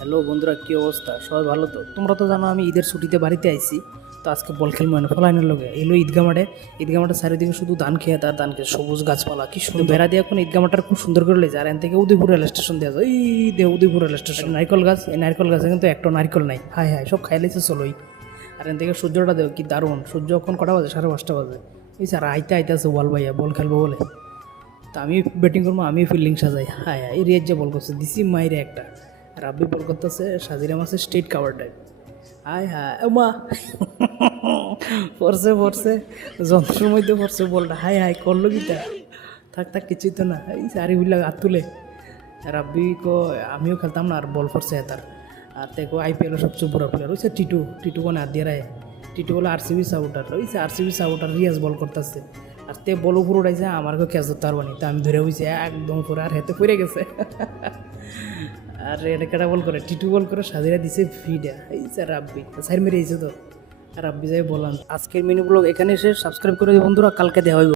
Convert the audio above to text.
Hello বন্ধুরা, কী অবস্থা? সবাই ভালো তো? তোমরা তো জানো আমি ঈদের ছুটিতে বাড়িতে আইছি। তো আজকে বল খেলবো না, ফলাইনের লগে এলো ঈদগা মাঠে। ঈদগা মাঠের চারিদিকে শুধু ধান খেয়ে তার ধান খেয়ে সবুজ গাছপালা, কি সুন্দর বেড়া দিয়ে এখন ঈদগা মাঠটা খুব সুন্দর করে লেছে। আর এন থেকে উদয়পুর রেল স্টেশন দেওয়া যায়, এই দে উদয়পুর রেল স্টেশন। নারকেল গাছ, এই নারকেল গাছে কিন্তু একটা নারকেল নাই। হায় হায়, সব খাই লেছে চলোই। আর এন থেকে সূর্যটা দেও কি দারুণ। সূর্য এখন কটা বাজে? 5:30 বাজে। এই স্যার আইতে আছে বল ভাইয়া, বল খেলবো বলে। তা আমি ব্যাটিং করবো, আমি ফিল্ডিং সাজাই। হায় হায়, এই রিয়াজ যে বল করছে দিছি মাইরে একটা। রাব্বি বল করতেছে, সাজিরা মাসে স্ট্রেট কাভার টাইপ। হায় হায় মা, পড়ছে যন্ত্রের মধ্যে পড়ছে বলটা। হায় হায়, করলো কিটা? থাক থাক, কিছুই তো না। এই আরিফুল্লা হাত তুলে। রাব্বি কো আমিও খেলতাম না, আর বল পড়ছে তার। আর দেখো আইপিএলের সবচেয়ে বড় প্লেয়ার ওইসে টিটু কোনে হাত দিয়ে রায়। টিটু বলে আরসিবি সাপোর্টার, ওইসে আরসিবি সাপোর্টার রিয়াজ বল করতেছে। আর তে বল উপর উঠাইছে, আমার ক্যাচ ধরতে পারবো নি। তা আমি ধরে হয়েছি একদম করে, আর হেতে পড়ে গেছে। আর এটা কেটা বল করে, টিটু বল করে সাজিরা দিছে ফিডা। এই স্যার রাব্বি সাইড মেরে তো। আর রাব্বি যাই বললাম। আজকের মিনি ব্লগ এখানে শেষ। সাবস্ক্রাইব করে দিও বন্ধুরা, কালকে দেওয়া হইব।